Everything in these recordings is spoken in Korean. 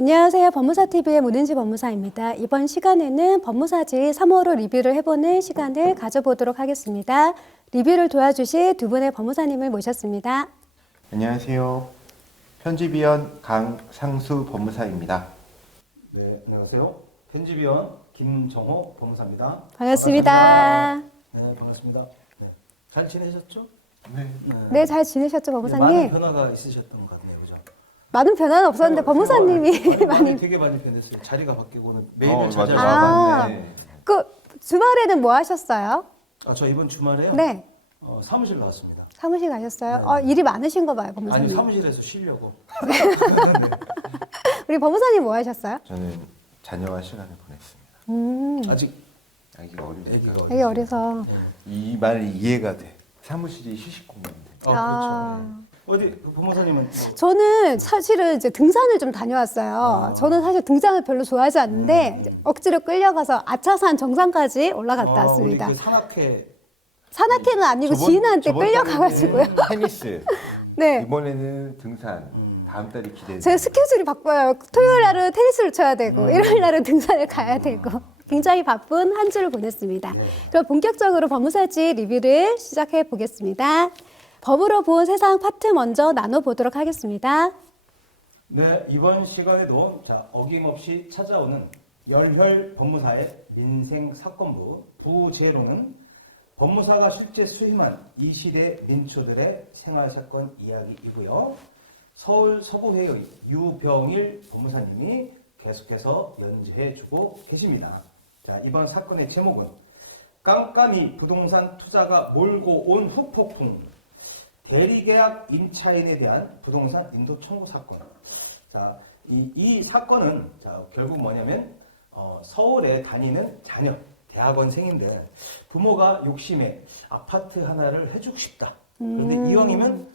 안녕하세요. 법무사TV의 문은지 법무사입니다. 이번 시간에는 법무사지 3호로 리뷰를 해보는 시간을 가져보도록 하겠습니다. 리뷰를 도와주실 두 분의 법무사님을 모셨습니다. 안녕하세요. 편집위원 강상수 법무사입니다. 네, 안녕하세요. 편집위원 김정호 법무사입니다. 반갑습니다. 네, 반갑습니다. 네. 잘 지내셨죠? 네. 네, 잘 지내셨죠, 많은 법무사님? 변화가 있으셨던 것 같네요, 그죠? 많은 변화는 없었는데 법무사님이 많이... 되게 많이 변했어요. 자리가 바뀌고는 매일 맞아. 찾아요. 맞네. 그 주말에는 뭐 하셨어요? 저 이번 주말에요. 네, 사무실 나왔습니다. 사무실 가셨어요? 네. 일이 많으신 거 봐요, 아니 법무사님. 사무실에서 쉬려고. 우리 법무사님 뭐 하셨어요? 저는 자녀와 시간을 보냈습니다. 아직 아기가 어리니까. 애기가 되게 어려서. 이 말이 이해가 돼. 사무실이 휴식 공간인데. 그렇죠. 어디 그 법무사님은 뭐 저는 사실은 이제 등산을 좀 다녀왔어요. 저는 사실 등산을 별로 좋아하지 않는데 억지로 끌려가서 아차산 정상까지 올라갔다 왔습니다. 우리 그 산악회 산악회는 아니고 지인한테 끌려가가지고요. 달에는 테니스. 네. 이번에는 등산. 다음 달이 기대돼. 제 스케줄이 바빠요. 토요일 날은 테니스를 쳐야 되고 일요일 날은 등산을 가야 되고 굉장히 바쁜 한 주를 보냈습니다. 그럼 본격적으로 법무사지 리뷰를 시작해 보겠습니다. 법으로 본 세상 파트 먼저 나눠보도록 하겠습니다. 네, 이번 시간에도 어김없이 찾아오는 열혈 법무사의 민생 사건부 부제로는 법무사가 실제 수임한 이 시대 민초들의 생활 사건 이야기이고요. 서울 서부회의 유병일 법무사님이 계속해서 연재해주고 계십니다. 이번 사건의 제목은 깜깜이 부동산 투자가 몰고 온 후폭풍 대리계약 임차인에 대한 부동산 인도 청구 사건. 이 사건은 결국 뭐냐면 서울에 다니는 자녀 대학원생인데 부모가 욕심에 아파트 하나를 해주고 싶다. 그런데 이왕이면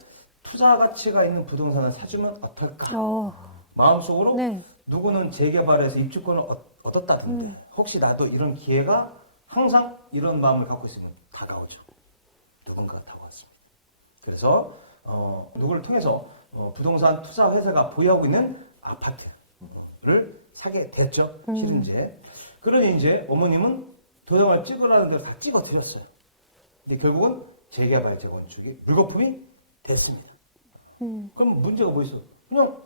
투자 가치가 있는 부동산을 사주면 어떨까? 마음속으로 네. 누구는 재개발해서 입주권을 얻었다던데 혹시 나도 이런 기회가 항상 이런 마음을 갖고 있으면 다가오죠. 누군가 다가왔습니다. 그래서 누구를 통해서 부동산 투자 회사가 보유하고 있는 아파트를 사게 됐죠. 실은제. 그러니 이제 어머님은 도장을 찍으라는 대로 다 찍어 드렸어요. 근데 결국은 재개발 재건축이 물거품이 됐습니다. 그럼 문제가 뭐 있어? 그냥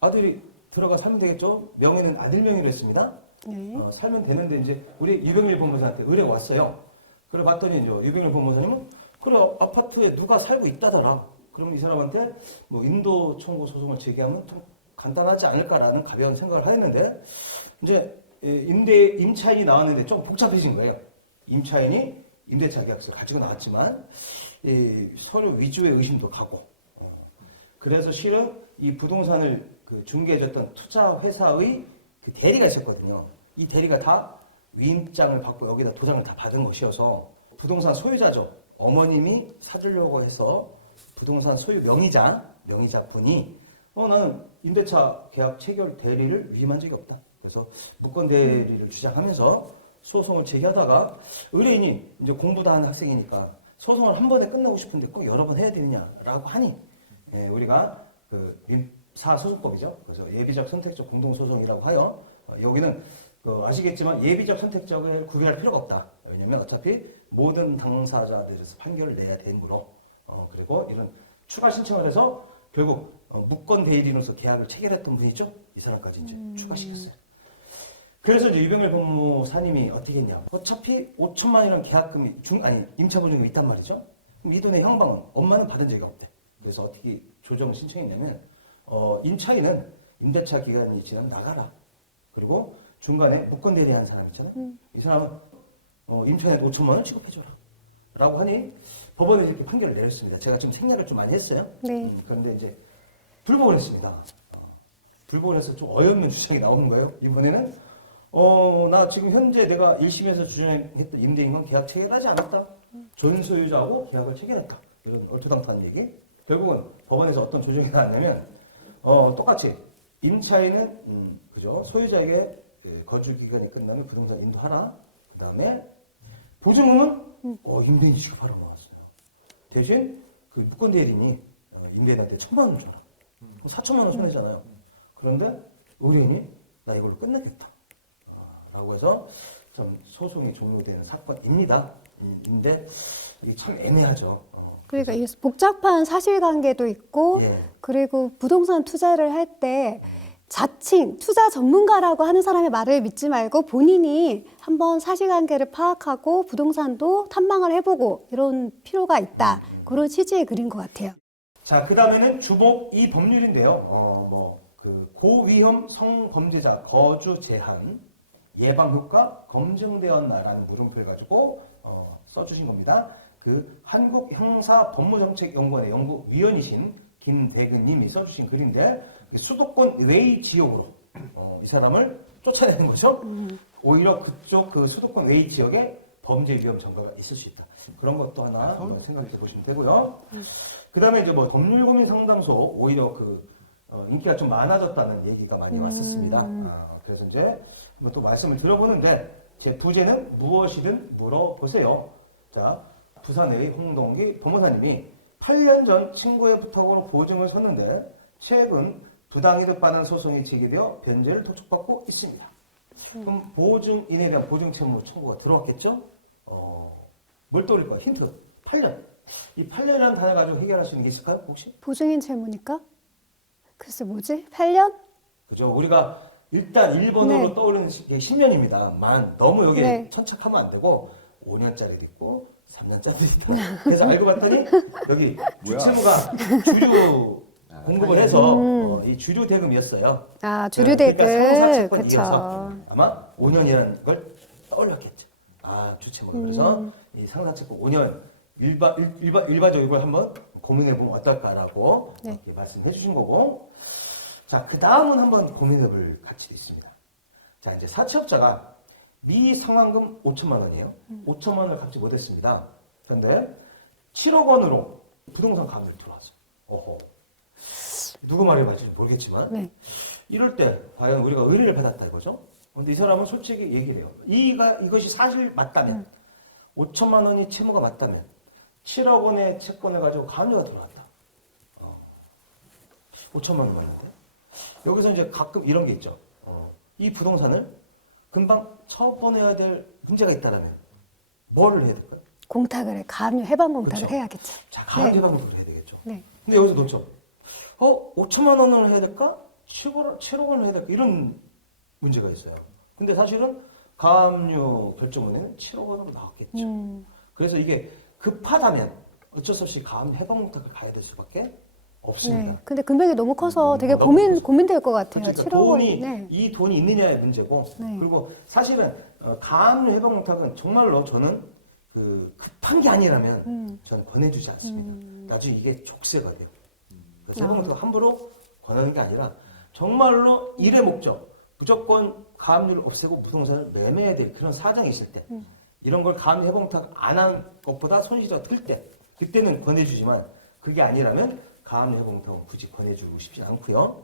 아들이 들어가 살면 되겠죠. 명의는 아들 명의로 했습니다. 네. 살면 되는데 이제 우리 유병일 법무사한테 의뢰가 왔어요. 그래 봤더니 이제 유병일 법무사님은 그래 아파트에 누가 살고 있다더라. 그러면 이 사람한테 뭐 인도 청구 소송을 제기하면 좀 간단하지 않을까라는 가벼운 생각을 하였는데 이제 임차인이 나왔는데 좀 복잡해진 거예요. 임차인이 임대차 계약서를 가지고 나왔지만 서류 위조의 의심도 가고 그래서 실은 이 부동산을 중개해줬던 투자 회사의 그 대리가 있었거든요. 이 대리가 다 위임장을 받고 여기다 도장을 다 받은 것이어서 부동산 소유자죠. 어머님이 사주려고 해서 부동산 소유 명의자분이 나는 임대차 계약 체결 대리를 위임한 적이 없다. 그래서 무권 대리를 주장하면서 소송을 제기하다가 의뢰인이 이제 공부도 하는 학생이니까 소송을 한 번에 끝나고 싶은데 꼭 여러 번 해야 되느냐라고 하니 우리가 민사소송법이죠. 그래서 예비적 선택적 공동소송이라고 하여 여기는 아시겠지만 예비적 선택적을 구별할 필요가 없다. 왜냐하면 어차피 모든 당사자들에서 판결을 내야 되므로 그리고 이런 추가 신청을 해서 결국 무권 대리인으로서 계약을 체결했던 분이죠. 이 사람까지 이제 추가시켰어요. 그래서 이제 유병일 법무사님이 어떻게 했냐? 어차피 5천만 원이라는 계약금이 임차보증금이 있단 말이죠. 그럼 이 돈의 형방은 엄마는 받은 적이 없대. 그래서 어떻게 조정 신청했냐면 임차인은 임대차 기간이 지나면 나가라. 그리고 중간에 무권 대리하는 사람 있잖아요. 이 사람은 임차인한테 5천만 원을 지급해줘라. 라고 하니 법원에서 이렇게 판결을 내렸습니다. 제가 좀 생략을 좀 많이 했어요. 네. 그런데 이제 불복을 했습니다. 불복을 해서 좀 어이없는 주장이 나오는 거예요. 이번에는 나 지금 현재 내가 1심에서 주장했던 임대인건 계약 체결하지 않았다. 전 소유자하고 계약을 체결했다. 이런 얼토당토한 얘기. 결국은 법원에서 어떤 조정이 나왔냐면 똑같이 임차인은 그죠 소유자에게 거주 기간이 끝나면 부동산 인도하라. 그 다음에 보증금은 임대인이 지급하라고 나왔어요. 대신 그 무권 대리인이 임대인한테 1,000만 원 줘라. 4천만 원 손해잖아요. 그런데 의뢰인이 나 이걸로 끝내겠다. 라고 해서 좀 소송이 종료되는 사건입니다. 인데 이게 참 애매하죠. 그러니까 이 복잡한 사실관계도 있고 예. 그리고 부동산 투자를 할 때 자칭 투자 전문가라고 하는 사람의 말을 믿지 말고 본인이 한번 사실관계를 파악하고 부동산도 탐방을 해보고 이런 필요가 있다. 그런 취지의 글인 것 같아요. 자, 그 다음에는 주목 이 법률인데요. 그 고위험 성범죄자 거주 제한 예방 효과 검증되었나라는 물음표를 가지고 써주신 겁니다. 그 한국형사법무정책연구원의 연구위원이신 김대근님이 써주신 글인데 수도권 외의 지역으로 이 사람을 쫓아내는 거죠. 오히려 그쪽 그 수도권 외의 지역에 범죄 위험 전가가 있을 수 있다. 그런 것도 하나 생각해 보시면 되고요. 그 다음에 이제 뭐 법률 고민 상담소 오히려 그 인기가 좀 많아졌다는 얘기가 많이 왔었습니다. 그래서 이제 한번 또 말씀을 드려보는데 제 부제는 무엇이든 물어보세요. 자, 부산의 홍동기 법무사님이 8년 전 친구의 부탁으로 보증을 섰는데 최근 부당이득 반환 소송이 제기되어 변제를 도촉받고 있습니다. 그럼 보증인에 대한 보증 채무 청구가 들어왔겠죠? 뭘 떠올릴까요? 힌트. 8년. 이 8년이라는 단어 가지고 해결할 수 있는 게 있을까요? 혹시? 보증인 채무니까? 글쎄 뭐지? 8년? 그죠? 우리가 일단 1번으로 네. 떠오르는 게 10년입니다. 너무 여기에 네. 천착하면 안 되고 5년짜리도 있고 3년짜리도 있다. 그래서 알고 봤더니 여기 주채무가 주류 공급을 해서 이 주류 대금이었어요. 아, 주류 대금. 그러니까 상사채권 그쵸. 이어서 아마 5년이라는 걸 떠올렸겠죠. 주채무가. 그래서 이 상사채권 5년 일반적인 걸 한번 고민해보면 어떨까라고 네. 이렇게 말씀해 주신 거고. 자, 그 다음은 한번 고민해볼 가치도 있습니다. 자, 이제 사채업자가 미상환금 5천만 원이에요. 5천만 원을 갚지 못했습니다. 그런데 7억 원으로 부동산 가압류를 들어왔어. 어허. 누구 말이 맞을지 모르겠지만 네. 이럴 때 과연 우리가 의뢰를 받았다 이거죠. 근데 이 사람은 솔직히 얘기를 해요. 이것이 사실 맞다면 5천만 원이 채무가 맞다면 7억 원의 채권을 가지고 가압류가 들어왔다. 5천만 원 맞는데 여기서 이제 가끔 이런 게 있죠. 이 부동산을 금방 처분해야 될 문제가 있다면 뭐를 해야 될까요? 공탁을 해. 가압류 해방 공탁을 그쵸. 해야겠죠. 자, 가압류 네. 해방을 해야 되겠죠. 네. 근데 여기서 놓쳐. 5천만 원을 해야 될까? 7억 원을 해야 될까? 이런 문제가 있어요. 근데 사실은 가압류 결정문에는 7억 원으로 나왔겠죠. 그래서 이게 급하다면 어쩔 수 없이 가압류 해방 공탁을 가야 될 수밖에 없습니다. 네. 근데 금액이 너무 커서 되게 너무 커서. 고민될 것 같아요. 그러니까 7억 원. 돈이 네. 이 돈이 있느냐의 문제고 네. 그리고 사실은 가압류 해방 공탁은 정말로 저는 그 급한 게 아니라면 저는 권해주지 않습니다. 나중에 이게 족쇄가 돼요. 그래서 해방 공탁을 함부로 권하는 게 아니라 정말로 일의 목적 무조건 가압류를 없애고 부동산을 매매해야 될 그런 사정이 있을 때 이런 걸 가압류 해방 공탁 안 한 것보다 손실이 더 클 때 그때는 권해주지만 그게 아니라면 가압류 해방 공탁은 굳이 권해주고 싶지 않고요.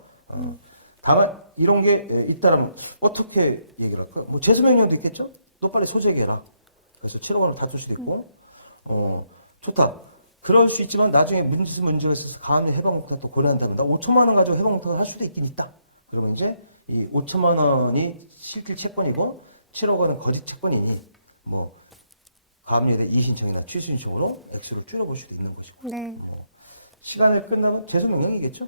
다만 이런 게 있다면 어떻게 얘기를 할까요? 뭐 재수명령도 있겠죠? 너 빨리 소재해라. 그래서 7억 원을 다툴 수도 있고 좋다. 그럴 수 있지만 나중에 문제가 있어서 가압류 해방 공탁도 고려한다면 나 5천만 원 가지고 해방 공탁을 할 수도 있긴 있다. 그러면 이제 이 5천만 원이 실질 채권이고 7억 원은 거짓 채권이니 뭐 가압류에 대한 이의신청이나 취소신청으로 액수를 줄여볼 수도 있는 것이고 네. 시간을 끝나면 재수명령이겠죠.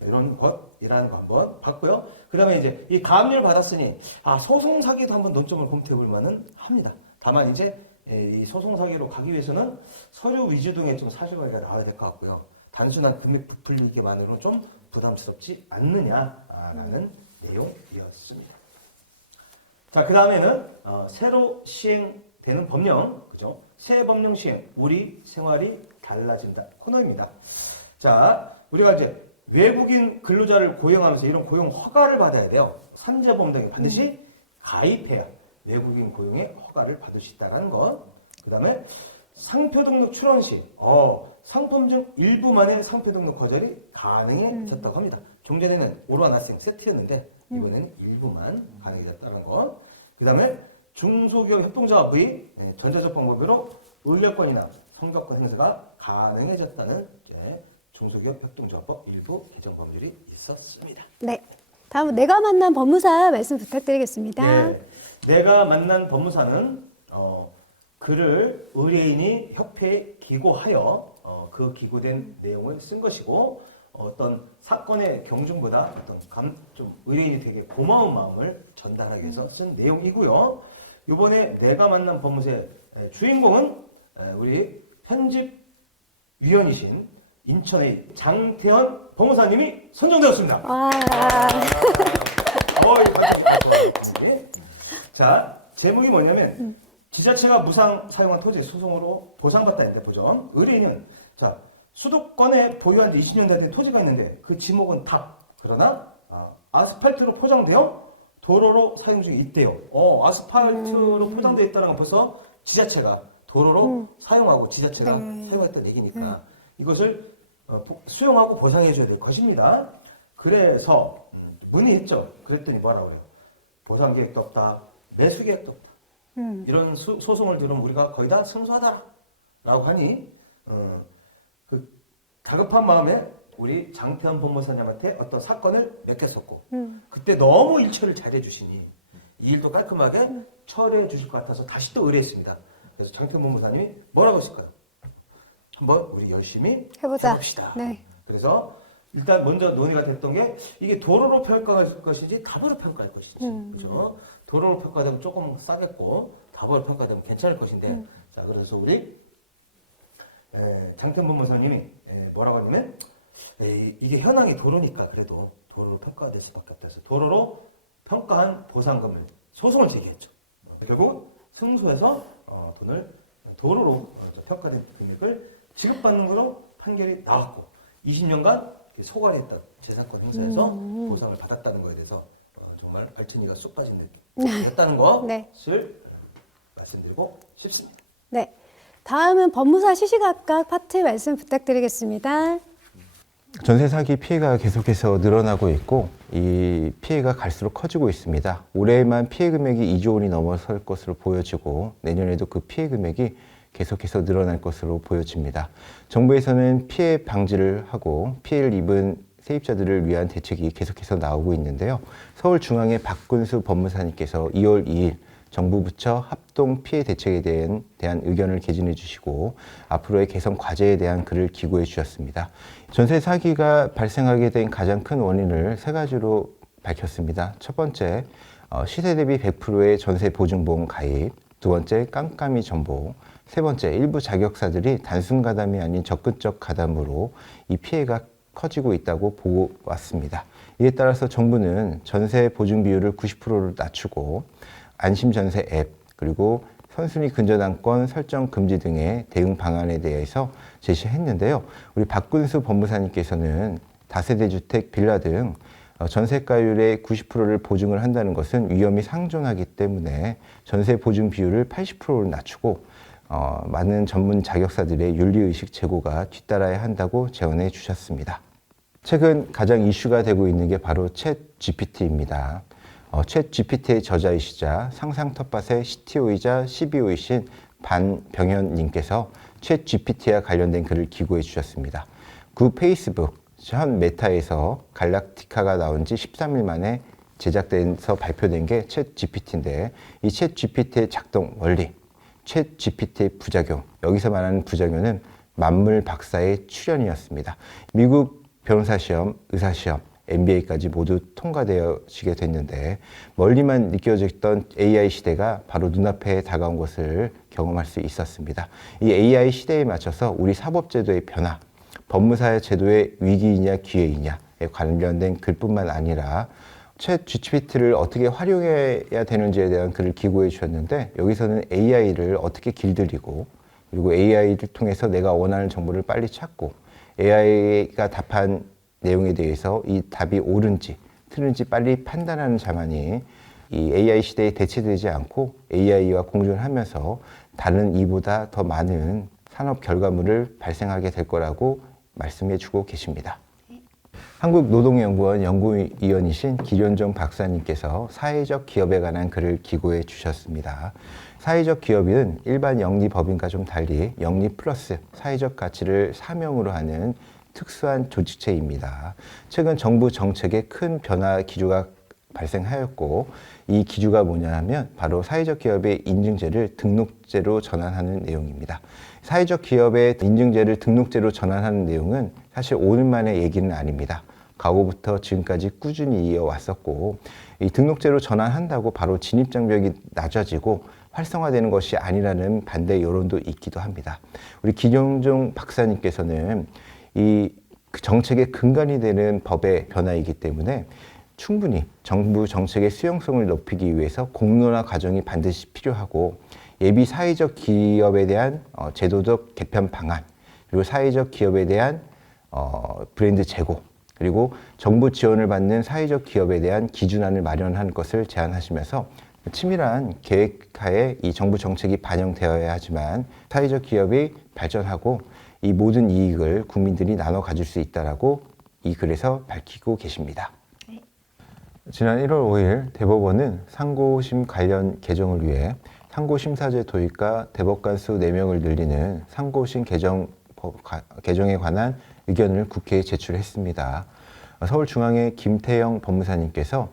이런 것이라는 거 한번 봤고요. 그 다음에 이제 이 가압류를 받았으니 소송 사기도 한번 논점을 검토해 볼 만은 합니다. 다만 이제 이 소송 사기로 가기 위해서는 서류 위조 등의 좀 사실관계가 나와야 될 것 같고요. 단순한 금액 부풀리기만으로 좀 부담스럽지 않느냐라는 내용이었습니다. 자, 그 다음에는 새로 시행되는 법령, 그죠? 새 법령 시행, 우리 생활이 달라진다 코너입니다. 자, 우리가 이제 외국인 근로자를 고용하면서 이런 고용 허가를 받아야 돼요. 산재보험 등에 반드시 가입해야 외국인 고용의 허가를 받을 수 있다는 것. 그 다음에 상표 등록 출원 시 상품 중 일부만의 상표 등록 거절이 가능해졌다고 합니다. 종전에는 오로한 학생 세트였는데 이번에는 일부만 가능해졌다는 것. 그 다음에 중소기업 협동조합의 전자적 방법으로 의뢰권이나 선거권 행사가 가능해졌다는 이제 중소기업 협동조합법 일부 개정 법률이 있었습니다. 네. 다음은 내가 만난 법무사 말씀 부탁드리겠습니다. 예, 내가 만난 법무사는 글을 의뢰인이 협회에 기고하여 그 기고된 내용을 쓴 것이고 어떤 사건의 경중보다 좀 의뢰인이 되게 고마운 마음을 전달하기 위해서 쓴 내용이고요. 이번에 내가 만난 법무사의 주인공은 우리 편집위원이신 인천의 장태현 법무사님이 선정되었습니다. 와. 자, 제목이 뭐냐면 지자체가 무상 사용한 토지 소송으로 보상받다인데 보죠. 의뢰인은 자 수도권에 보유한 지 20년 된 토지가 있는데 그 지목은 탑. 그러나 아스팔트로 포장되어 도로로 사용 중에 있대요. 아스팔트로 포장되어 있다는 건 벌써 지자체가 도로로 사용하고 지자체가 사용했던 얘기니까 이것을 수용하고 보상해 줘야 될 것입니다. 그래서 문의했죠. 그랬더니 뭐라고 그래요? 보상 계획도 없다. 매수 계획도 없다. 이런 소송을 들으면 우리가 거의 다 승소하다라고 하니 그 다급한 마음에 우리 장태현 법무사님한테 어떤 사건을 맡겼었고 그때 너무 일처리를 잘해 주시니 이 일도 깔끔하게 처리해 주실 것 같아서 다시 또 의뢰했습니다. 그래서 장태현 법무사님이 뭐라고 했을까요? 한번 우리 열심히 해봅시다. 네. 그래서 일단 먼저 논의가 됐던 게 이게 도로로 평가할 것인지 답으로 평가할 것인지 그렇죠? 도로로 평가되면 조금 싸겠고 답으로 평가되면 괜찮을 것인데 자 그래서 우리 장태현 법무사님이 뭐라고 하냐면 이게 현황이 도로니까 그래도 도로로 평가가 될 수밖에 없다 해서 도로로 평가한 보상금을 소송을 제기했죠. 결국 승소해서 돈을 도로로 평가된 금액을 지급받는 걸로 판결이 나왔고 20년간 소관이 했다 재산권 행사에서 보상을 받았다는 거에 대해서 정말 발천이가 쏙 빠진 느낌이었다는 것을 말씀드리고 싶습니다. 네. 다음은 법무사 시시각각 파트 말씀 부탁드리겠습니다. 전세 사기 피해가 계속해서 늘어나고 있고 이 피해가 갈수록 커지고 있습니다. 올해만 피해 금액이 2조 원이 넘어설 것으로 보여지고 내년에도 그 피해 금액이 계속해서 늘어날 것으로 보여집니다. 정부에서는 피해 방지를 하고 피해를 입은 세입자들을 위한 대책이 계속해서 나오고 있는데요. 서울중앙의 박군수 법무사님께서 2월 2일 정부 부처 합동 피해 대책에 대한 의견을 개진해 주시고 앞으로의 개선 과제에 대한 글을 기고해 주셨습니다. 전세 사기가 발생하게 된 가장 큰 원인을 세 가지로 밝혔습니다. 첫 번째, 시세 대비 100%의 전세 보증보험 가입, 두 번째, 깜깜이 정보, 세 번째, 일부 자격사들이 단순 가담이 아닌 적극적 가담으로 이 피해가 커지고 있다고 보고 왔습니다. 이에 따라서 정부는 전세 보증 비율을 90%로 낮추고 안심전세 앱 그리고 선순위 근저당권 설정 금지 등의 대응 방안에 대해서 제시했는데요. 우리 박군수 법무사님께서는 다세대 주택, 빌라 등 전세가율의 90%를 보증을 한다는 것은 위험이 상존하기 때문에 전세 보증 비율을 80%로 낮추고 많은 전문 자격사들의 윤리의식 제고가 뒤따라야 한다고 제언해 주셨습니다. 최근 가장 이슈가 되고 있는 게 바로 챗 GPT입니다. 챗 GPT의 저자이시자 상상 텃밭의 CTO이자 CBO이신 반병현님께서 챗 GPT와 관련된 글을 기고해 주셨습니다. 구 페이스북, 현 메타에서 갈락티카가 나온 지 13일 만에 제작돼서 발표된 게 챗 GPT인데 이 챗 GPT의 작동 원리, 챗 GPT의 부작용, 여기서 말하는 부작용은 만물 박사의 출연이었습니다. 미국 변호사 시험, 의사 시험, MBA까지 모두 통과되어지게 됐는데 멀리만 느껴졌던 AI 시대가 바로 눈앞에 다가온 것을 경험할 수 있었습니다. 이 AI 시대에 맞춰서 우리 사법제도의 변화, 법무사 제도의 위기이냐 기회이냐에 관련된 글뿐만 아니라 챗 GPT를 어떻게 활용해야 되는지에 대한 글을 기고해 주셨는데 여기서는 AI를 어떻게 길들이고 그리고 AI를 통해서 내가 원하는 정보를 빨리 찾고 AI가 답한 내용에 대해서 이 답이 옳은지 틀린지 빨리 판단하는 자만이 이 AI 시대에 대체되지 않고 AI와 공존하면서 다른 이보다 더 많은 산업 결과물을 발생하게 될 거라고 말씀해 주고 계십니다. 한국노동연구원 연구위원이신 기련종 박사님께서 사회적 기업에 관한 글을 기고해 주셨습니다. 사회적 기업은 일반 영리법인과 좀 달리 영리 플러스 사회적 가치를 사명으로 하는 특수한 조직체입니다. 최근 정부 정책에 큰 변화 기조가 발생하였고 이 기조가 뭐냐 하면 바로 사회적 기업의 인증제를 등록제로 전환하는 내용입니다. 사회적 기업의 인증제를 등록제로 전환하는 내용은 사실 오늘만의 얘기는 아닙니다. 과거부터 지금까지 꾸준히 이어왔었고 이 등록제로 전환한다고 바로 진입장벽이 낮아지고 활성화되는 것이 아니라는 반대 여론도 있기도 합니다. 우리 김영종 박사님께서는 이 정책의 근간이 되는 법의 변화이기 때문에 충분히 정부 정책의 수용성을 높이기 위해서 공론화 과정이 반드시 필요하고 예비 사회적 기업에 대한 제도적 개편 방안, 그리고 사회적 기업에 대한 브랜드 제고, 그리고 정부 지원을 받는 사회적 기업에 대한 기준안을 마련하는 것을 제안하시면서 치밀한 계획하에 이 정부 정책이 반영되어야 하지만 사회적 기업이 발전하고 이 모든 이익을 국민들이 나눠 가질 수 있다라고 이 글에서 밝히고 계십니다. 지난 1월 5일 대법원은 상고심 관련 개정을 위해 상고심사제 도입과 대법관 수 4명을 늘리는 상고심 개정에 관한 의견을 국회에 제출했습니다. 서울중앙의 김태영 법무사님께서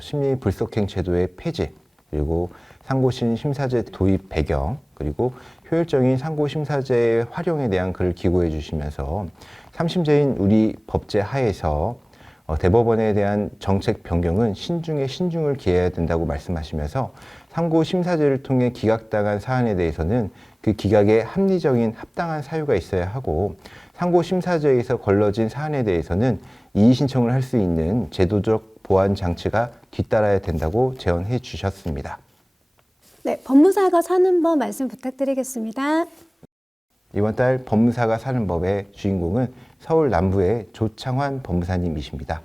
심리불속행 제도의 폐지, 그리고 상고심 심사제 도입 배경, 그리고 효율적인 상고심사제의 활용에 대한 글을 기고해 주시면서 3심제인 우리 법제 하에서 대법원에 대한 정책 변경은 신중에 신중을 기해야 된다고 말씀하시면서 상고심사제를 통해 기각당한 사안에 대해서는 그 기각에 합리적인 합당한 사유가 있어야 하고 상고심사제에서 걸러진 사안에 대해서는 이의신청을 할 수 있는 제도적 보완 장치가 뒤따라야 된다고 제언해 주셨습니다. 네, 법무사가 사는 법 말씀 부탁드리겠습니다. 이번 달 법무사가 사는 법의 주인공은 서울 남부의 조창환 법무사님이십니다.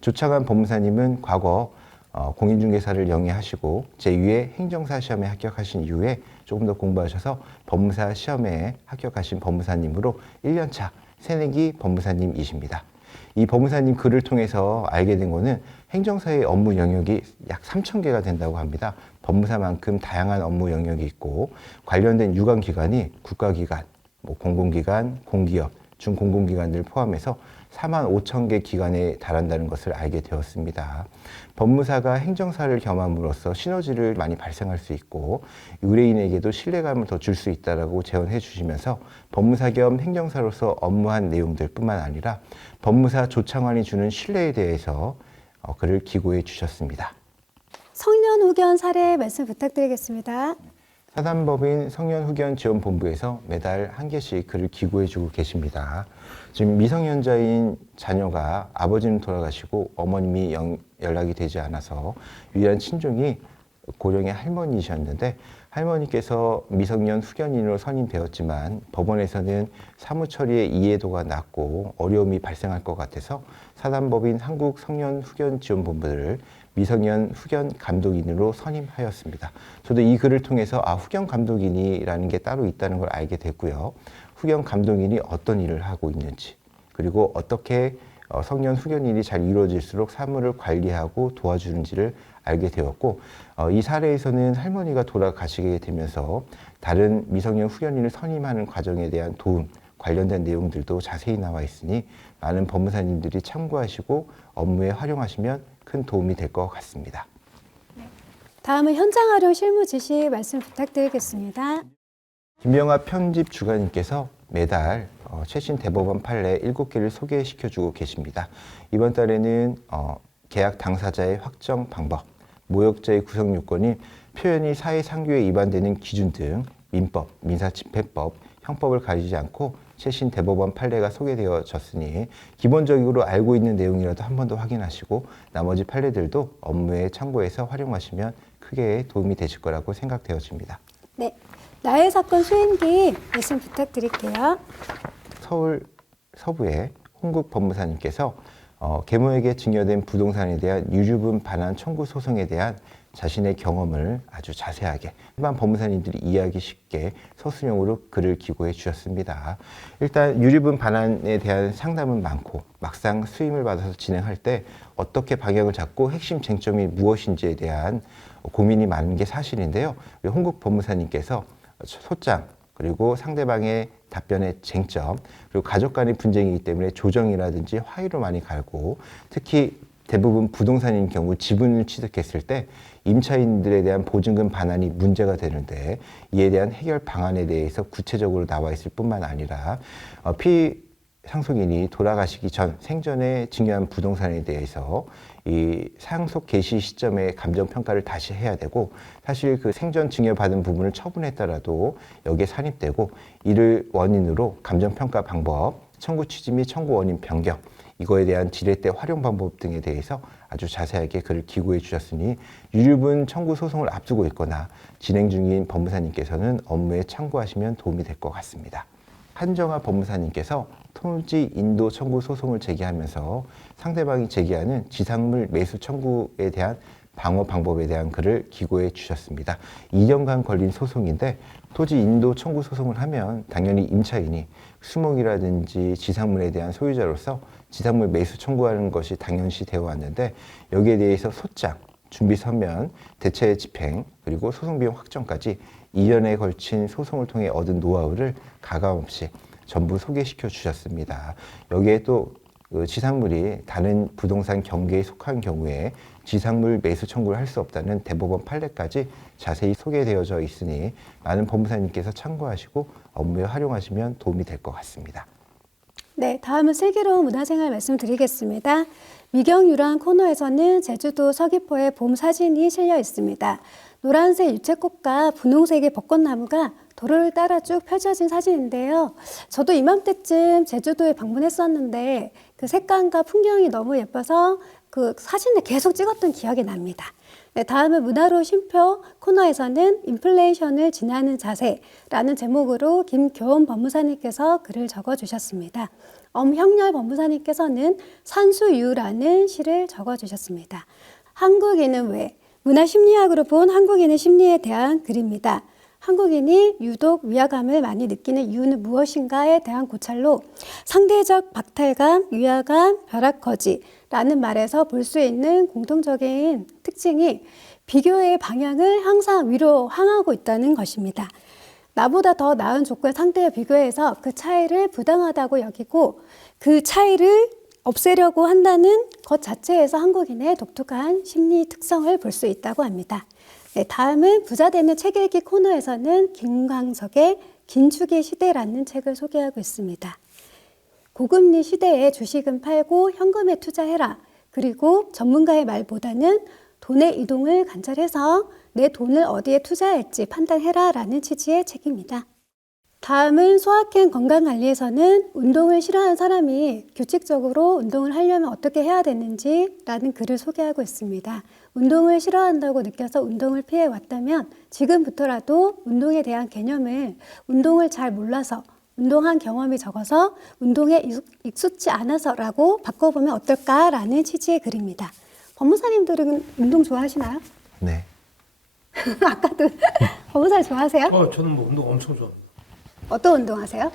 조창환 법무사님은 과거 공인중개사를 영위하시고 제2회 행정사 시험에 합격하신 이후에 조금 더 공부하셔서 법무사 시험에 합격하신 법무사님으로 1년차 새내기 법무사님이십니다. 이 법무사님 글을 통해서 알게 된 거는 행정사의 업무 영역이 약 3,000개가 된다고 합니다. 법무사만큼 다양한 업무 영역이 있고 관련된 유관기관이 국가기관, 공공기관, 공기업, 중공공기관들을 포함해서 45,000개 기관에 달한다는 것을 알게 되었습니다. 법무사가 행정사를 겸함으로써 시너지를 많이 발생할 수 있고 의뢰인에게도 신뢰감을 더 줄 수 있다고 제언해 주시면서 법무사 겸 행정사로서 업무한 내용들 뿐만 아니라 법무사 조창환이 주는 신뢰에 대해서 글을 기고해 주셨습니다. 성년후견 사례 말씀 부탁드리겠습니다. 사단법인 성년후견지원본부에서 매달 1개씩 글을 기고해주고 계십니다. 지금 미성년자인 자녀가 아버지는 돌아가시고 어머님이 연락이 되지 않아서 유일한 친종이 고령의 할머니이셨는데 할머니께서 미성년 후견인으로 선임되었지만 법원에서는 사무처리에 이해도가 낮고 어려움이 발생할 것 같아서 사단법인 한국성년후견지원본부를 미성년 후견 감독인으로 선임하였습니다. 저도 이 글을 통해서 후견 감독인이라는 게 따로 있다는 걸 알게 됐고요. 후견 감독인이 어떤 일을 하고 있는지, 그리고 어떻게 성년 후견일이 잘 이루어질수록 사무를 관리하고 도와주는지를 알게 되었고 이 사례에서는 할머니가 돌아가시게 되면서 다른 미성년 후견인을 선임하는 과정에 대한 도움, 관련된 내용들도 자세히 나와 있으니 많은 법무사님들이 참고하시고 업무에 활용하시면 큰 도움이 될 것 같습니다. 다음은 현장 활용 실무 지시 말씀 부탁드리겠습니다. 김영하 편집 주간님께서 매달 최신 대법원 판례 7개를 소개시켜주고 계십니다. 이번 달에는 계약 당사자의 확정 방법, 모욕죄의 구성 요건인 표현이 사회상규에 위반되는 기준 등 민법, 민사집행법, 형법을 가리지 않고 최신 대법원 판례가 소개되어졌으니 기본적으로 알고 있는 내용이라도 한 번 더 확인하시고 나머지 판례들도 업무에 참고해서 활용하시면 크게 도움이 되실 거라고 생각되어집니다. 네, 나의 사건 수행기 말씀 부탁드릴게요. 서울 서부의 홍국 법무사님께서 계모에게 증여된 부동산에 대한 유류분 반환 청구 소송에 대한 자신의 경험을 아주 자세하게 일반 법무사님들이 이해하기 쉽게 서술형으로 글을 기고해 주셨습니다. 일단 유류분 반환에 대한 상담은 많고 막상 수임을 받아서 진행할 때 어떻게 방향을 잡고 핵심 쟁점이 무엇인지에 대한 고민이 많은 게 사실인데요. 홍국 법무사님께서 소장 그리고 상대방의 답변의 쟁점, 그리고 가족 간의 분쟁이기 때문에 조정이라든지 화해로 많이 가고, 특히 대부분 부동산인 경우 지분을 취득했을 때 임차인들에 대한 보증금 반환이 문제가 되는데, 이에 대한 해결 방안에 대해서 구체적으로 나와 있을 뿐만 아니라 피상속인이 돌아가시기 전 생전에 증여한 부동산에 대해서 이 상속 개시 시점에 감정평가를 다시 해야 되고, 사실 그 생전 증여받은 부분을 처분했더라도 여기에 산입되고, 이를 원인으로 감정평가 방법, 청구 취지 및 청구 원인 변경, 이거에 대한 지렛대 활용 방법 등에 대해서 아주 자세하게 글을 기고해 주셨으니, 유류분 청구 소송을 앞두고 있거나 진행 중인 법무사님께서는 업무에 참고하시면 도움이 될 것 같습니다. 한정아 법무사님께서 토지 인도 청구 소송을 제기하면서 상대방이 제기하는 지상물 매수 청구에 대한 방어 방법에 대한 글을 기고해 주셨습니다. 2년간 걸린 소송인데, 토지 인도 청구 소송을 하면 당연히 임차인이 수목이라든지 지상물에 대한 소유자로서 지상물 매수 청구하는 것이 당연시 되어 왔는데, 여기에 대해서 소장, 준비 서면, 대체 집행, 그리고 소송 비용 확정까지 2년에 걸친 소송을 통해 얻은 노하우를 가감없이 전부 소개시켜 주셨습니다. 여기에 또 지상물이 다른 부동산 경계에 속한 경우에 지상물 매수 청구를 할 수 없다는 대법원 판례까지 자세히 소개되어져 있으니 많은 법무사님께서 참고하시고 업무에 활용하시면 도움이 될 것 같습니다. 네, 다음은 슬기로운 문화생활 말씀드리겠습니다. 미경유랑 코너에서는 제주도 서귀포의 봄 사진이 실려 있습니다. 노란색 유채꽃과 분홍색의 벚꽃나무가 도로를 따라 쭉 펼쳐진 사진인데요. 저도 이맘때쯤 제주도에 방문했었는데 그 색감과 풍경이 너무 예뻐서 그 사진을 계속 찍었던 기억이 납니다. 네, 다음은 문화로 쉼표 코너에서는 인플레이션을 지나는 자세라는 제목으로 김교원 법무사님께서 글을 적어주셨습니다. 엄형렬 법무사님께서는 산수유라는 시를 적어주셨습니다. 한국인은 왜? 문화심리학으로 본 한국인의 심리에 대한 글입니다. 한국인이 유독 위화감을 많이 느끼는 이유는 무엇인가에 대한 고찰로 상대적 박탈감, 위화감, 벼락거지라는 말에서 볼 수 있는 공통적인 특징이 비교의 방향을 항상 위로 향하고 있다는 것입니다. 나보다 더 나은 조건의 상대와 비교해서 그 차이를 부당하다고 여기고 그 차이를 없애려고 한다는 것 자체에서 한국인의 독특한 심리 특성을 볼 수 있다고 합니다. 네, 다음은 부자 되는 책 읽기 코너에서는 김광석의 긴축의 시대라는 책을 소개하고 있습니다. 고금리 시대에 주식은 팔고 현금에 투자해라. 그리고 전문가의 말보다는 돈의 이동을 관찰해서 내 돈을 어디에 투자할지 판단해라 라는 취지의 책입니다. 다음은 소확행 건강관리에서는 운동을 싫어하는 사람이 규칙적으로 운동을 하려면 어떻게 해야 되는지 라는 글을 소개하고 있습니다. 운동을 싫어한다고 느껴서 운동을 피해왔다면 지금부터라도 운동에 대한 개념을 운동을 잘 몰라서 운동한 경험이 적어서 운동에 익숙치 않아서라고 바꿔보면 어떨까라는 취지의 글입니다. 법무사님들은 운동 좋아하시나요? 네. 아까도 법무사님 좋아하세요? 저는 뭐 운동 엄청 좋아합니다. 어떤 운동 하세요?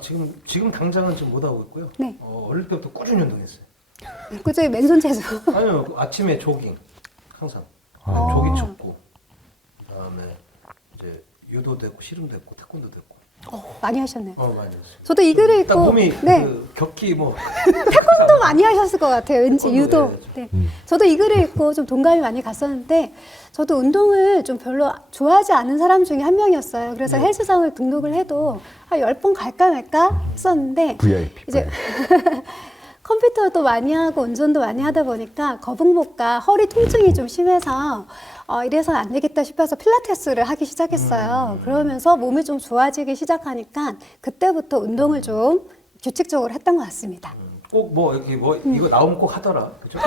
지금 당장은 좀 못 하고 있고요. 네. 어릴 때부터 꾸준히 운동했어요. 그중에 맨손 체조. 아니요, 아침에 조깅 항상. 아. 조깅 쳤고, 그다음에 이제 유도도 했고, 씨름도 했고, 태권도도 했고. 많이 하셨네요. 많이 했어요. 저도 이 글을 딱 읽고 몸이 네. 그 격히 뭐 태권도 많이 하셨을 것 같아요. 왠지 태권도, 유도. 네. 저도 이 글을 읽고 좀 동감이 많이 갔었는데 저도 운동을 좀 별로 좋아하지 않은 사람 중에 한 명이었어요. 그래서 헬스장을 등록을 해도 한 10번 갈까 말까 했었는데 VIP. 이제 컴퓨터도 많이 하고 운전도 많이 하다 보니까 거북목과 허리 통증이 좀 심해서 이래서는 안 되겠다 싶어서 필라테스를 하기 시작했어요. 그러면서 몸이 좀 좋아지기 시작하니까 그때부터 운동을 좀 규칙적으로 했던 것 같습니다. 꼭 뭐 이렇게 뭐 이거 나오면 꼭 하더라. 그죠?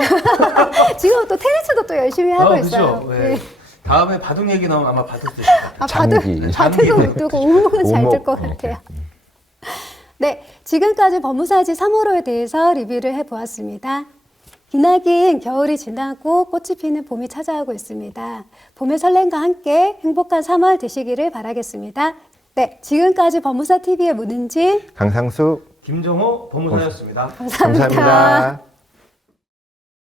지금 또 테니스도 또 열심히 하고 있어요. 그죠? 네. 다음에 바둑 얘기 나오면 아마 바둑 드실 거예요. 장기. 바둑은 못 두고 오목은 잘 될 것 오목. 같아요. 네, 지금까지 법무사지 3호로에 대해서 리뷰를 해보았습니다. 기나긴 겨울이 지나고 꽃이 피는 봄이 찾아오고 있습니다. 봄의 설렘과 함께 행복한 3월 되시기를 바라겠습니다. 네, 지금까지 법무사 TV의 문은지 강상수 김정호 법무사였습니다. 감사합니다. 감사합니다.